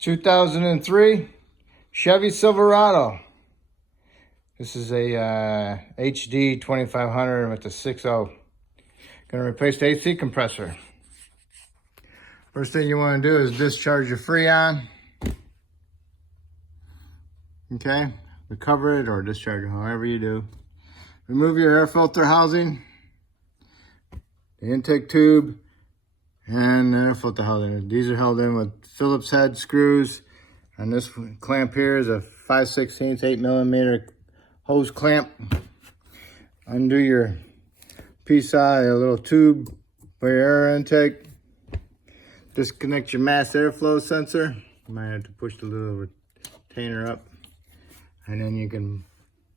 2003 Chevy Silverado. This is a HD 2500 with the 6.0. Gonna replace the AC compressor. First thing you want to do is discharge your Freon. Okay, recover it or discharge it, however you do. Remove your air filter housing, the intake tube, and the air filter housing. These are held in with Phillips head screws. And this clamp here is a 5/16 8mm hose clamp. Undo your PSI, a little tube for your air intake. Disconnect your mass airflow sensor. You might have to push the little retainer up. And then you can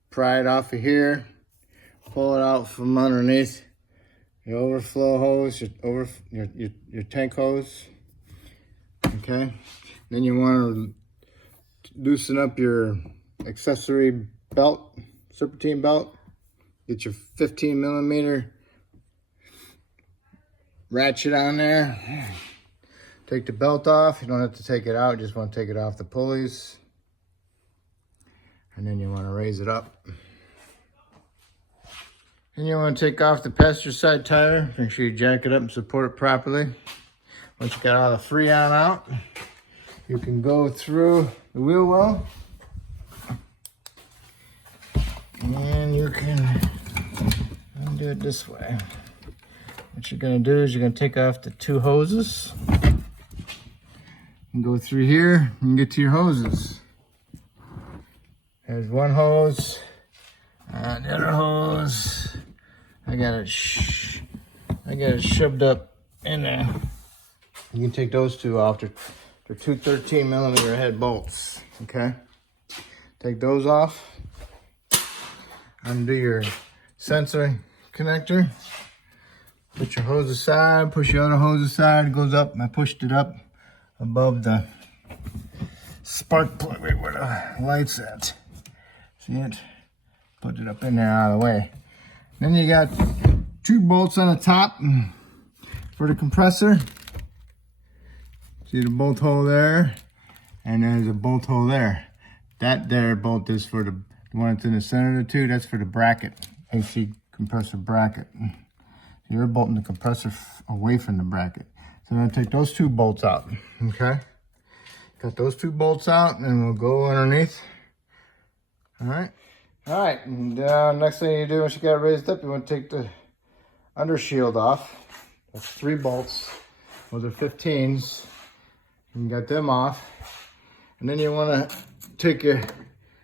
pry it off of here. Pull it out from underneath your overflow hose, your tank hose. Okay. Then you want to loosen up your accessory belt, serpentine belt. Get your 15mm ratchet on there. Take the belt off. You don't have to take it out. You just want to take it off the pulleys. And then you want to raise it up. And you want to take off the passenger side tire. Make sure you jack it up and support it properly. Once you got all the Freon out, you can go through the wheel well. And you can do it this way. What you're going to do is you're going to take off the two hoses. And go through here and get to your hoses. There's one hose. And the other hose. I got it shoved up in there. You can take those two off. They're two 13mm head bolts. Okay. Take those off. Undo your sensor connector. Put your hose aside. Push your other hose aside. It goes up. I pushed it up above the spark plug right where the light's at. See it? Put it up in there out of the way. Then you got two bolts on the top for the compressor. See the bolt hole there? And there's a bolt hole there. That there bolt is for the one that's in the center of the two. That's for the bracket, AC compressor bracket. You're bolting the compressor away from the bracket. So I'm gonna take those two bolts out, okay? Got those two bolts out and we'll go underneath. All right. All right, and next thing you do once you got it raised up, you want to take the under shield off. That's 3 bolts. Those are 15s. You got them off. And then you want to take your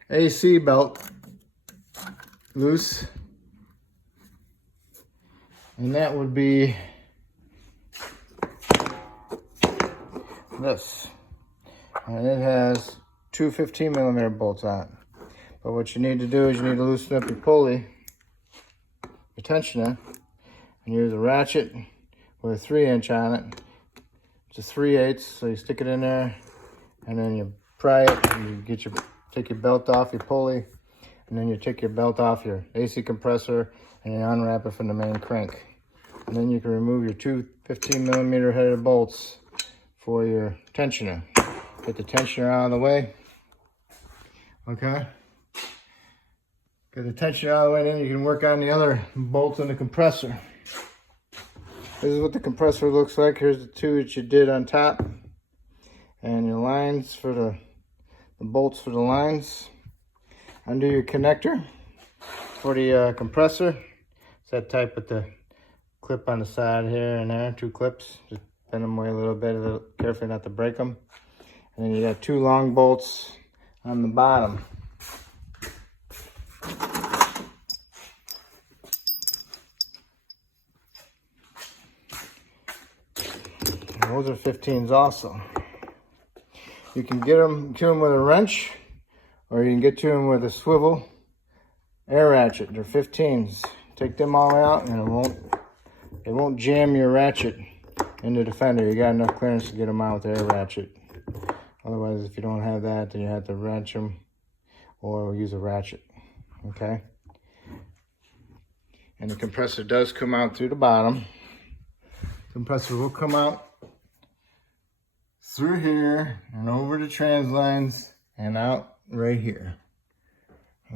AC belt loose. And that would be this. And it has two 15mm bolts on it. But what you need to do is you need to loosen up your pulley, your tensioner, and use a ratchet with a 3" on it. It's a 3/8, so you stick it in there, and then you pry it, and you take your belt off your pulley, and then you take your belt off your AC compressor, and you unwrap it from the main crank. And then you can remove your two 15mm headed bolts for your tensioner. Get the tensioner out of the way. Okay. Get the tensioner out of the way, then you can work on the other bolts in the compressor. This is what the compressor looks like. Here's the two that you did on top. And your lines for the bolts for the lines. Undo your connector for the compressor. It's that type with the clip on the side here and there, 2 clips. Just bend them away a little bit, carefully not to break them. And then you got 2 long bolts on the bottom. And those are 15s also. You can get them to them with a wrench, or you can get to them with a swivel air ratchet. They're 15s. Take them all out, and it won't jam your ratchet into the fender. You got enough clearance to get them out with the air ratchet. Otherwise, if you don't have that, then you have to wrench them or use a ratchet. Okay. And the compressor does come out through the bottom. The compressor will come out through here and over the trans lines and out right here.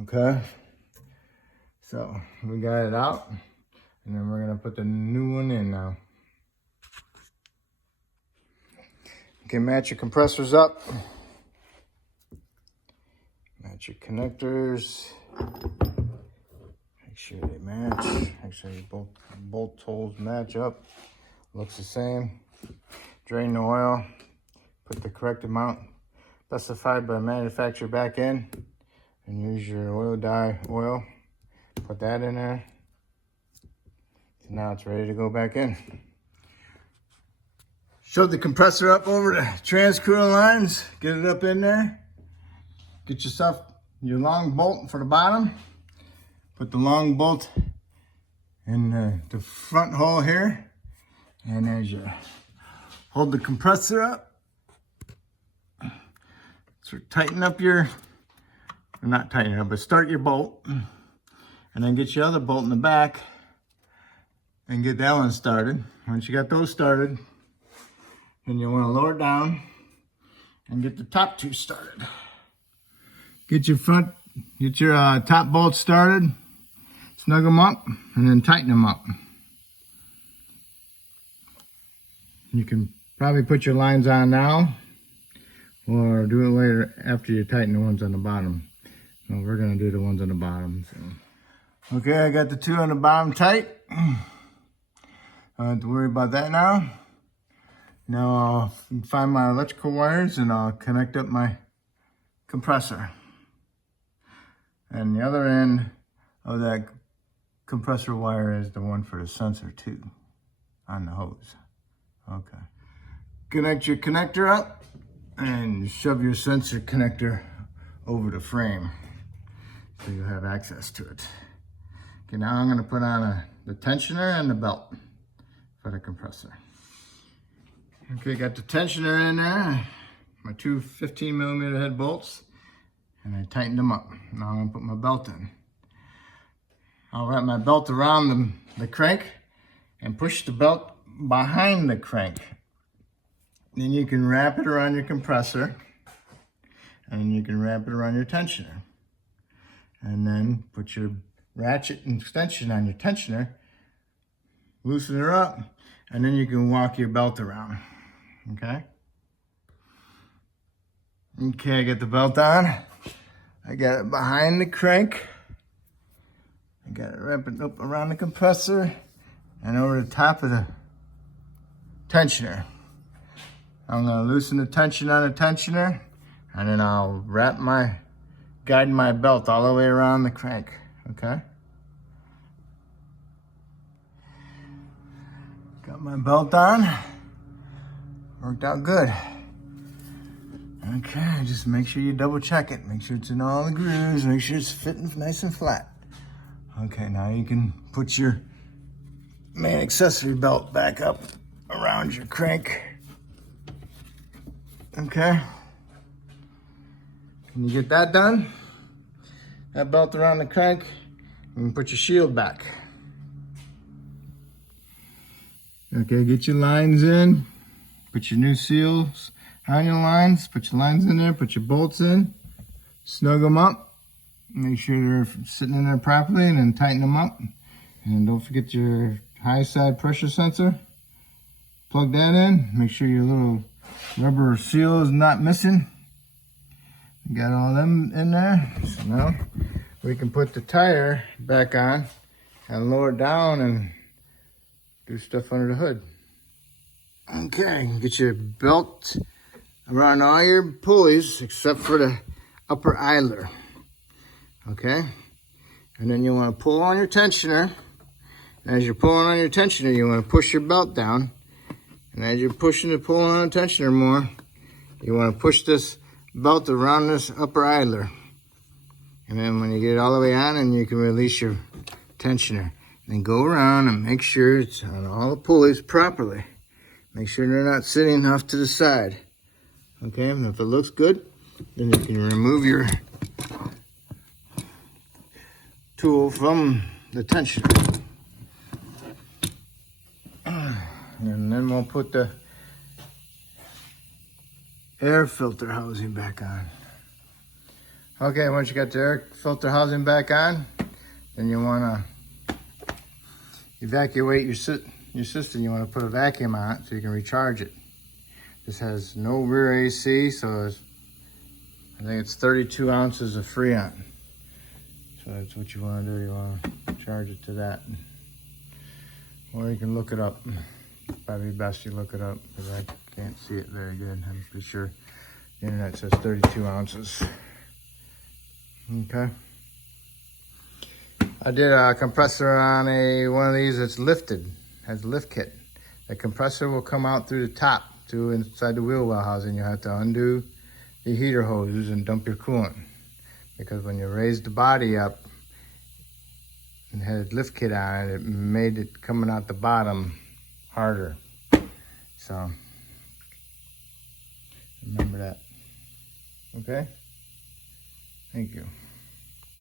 Okay, so we got it out, and then we're gonna put the new one in now. Okay, match your compressors up. Match your connectors. Make sure they match. Make sure both bolt holes match up. Looks the same. Drain the oil. Put the correct amount specified by manufacturer back in. And use your oil dye oil. Put that in there. So now it's ready to go back in. Shove the compressor up over the trans cooling lines. Get it up in there. Get yourself your long bolt for the bottom. Put the long bolt in the front hole here. And as you hold the compressor up, so tighten up your, not tighten it up, but start your bolt. And then get your other bolt in the back and get that one started. Once you got those started, then you want to lower it down and get the top two started. Get your top bolts started, snug them up, and then tighten them up. You can probably put your lines on now, or do it later after you tighten the ones on the bottom. So we're gonna do the ones on the bottom. So. Okay, I got the two on the bottom tight. I don't have to worry about that now. Now I'll find my electrical wires and I'll connect up my compressor. And the other end of that compressor wire is the one for the sensor too, on the hose. Okay. Connect your connector up and shove your sensor connector over the frame so you'll have access to it. Okay, now I'm gonna put on the tensioner and the belt for the compressor. Okay, got the tensioner in there, my two 15mm head bolts, and I tightened them up. Now I'm gonna put my belt in. I'll wrap my belt around the crank and push the belt behind the crank. Then you can wrap it around your compressor, and you can wrap it around your tensioner. And then put your ratchet and extension on your tensioner, loosen her up, and then you can walk your belt around. Okay? Okay, I got the belt on. I got it behind the crank. I got it wrapped up around the compressor and over the top of the tensioner. I'm gonna loosen the tension on the tensioner, and then I'll guide my belt all the way around the crank, okay? Got my belt on. Worked out good. Okay, just make sure you double check it. Make sure it's in all the grooves. Make sure it's fitting nice and flat. Okay, now you can put your main accessory belt back up around your crank. Okay. When you get that done, that belt around the crank, you can put your shield back. Okay, get your lines in. Put your new seals on your lines. Put your lines in there. Put your bolts in. Snug them up. Make sure they're sitting in there properly, and then tighten them up. And don't forget your high side pressure sensor. Plug that in. Make sure your little rubber seal is not missing. You got all them in there. So now we can put the tire back on and lower it down and do stuff under the hood. Okay, get your belt around all your pulleys except for the upper idler. Okay, and then you want to pull on your tensioner. As you're pulling on your tensioner, you want to push your belt down. And as you're pulling on the tensioner more, you want to push this belt around this upper idler. And then when you get it all the way on, and you can release your tensioner. Then go around and make sure it's on all the pulleys properly. Make sure they're not sitting off to the side. Okay, and if it looks good, then you can remove your tool from the tensioner. And then we'll put the air filter housing back on. Okay, once you got the air filter housing back on, then you want to evacuate your system. You want to put a vacuum on it so you can recharge it. This has no rear AC, so I think it's 32 ounces of Freon. So that's what you want to do. You want to charge it to that. Or you can look it up. Probably best you look it up because I can't see it very good. I'm pretty sure the internet says 32 ounces. Okay. I did a compressor on one of these that's lifted, has a lift kit. The compressor will come out through the top to inside the wheel well housing. You have to undo the heater hoses and dump your coolant. Because when you raise the body up and had a lift kit on it, it made it coming out the bottom harder. So remember that. Okay? Thank you.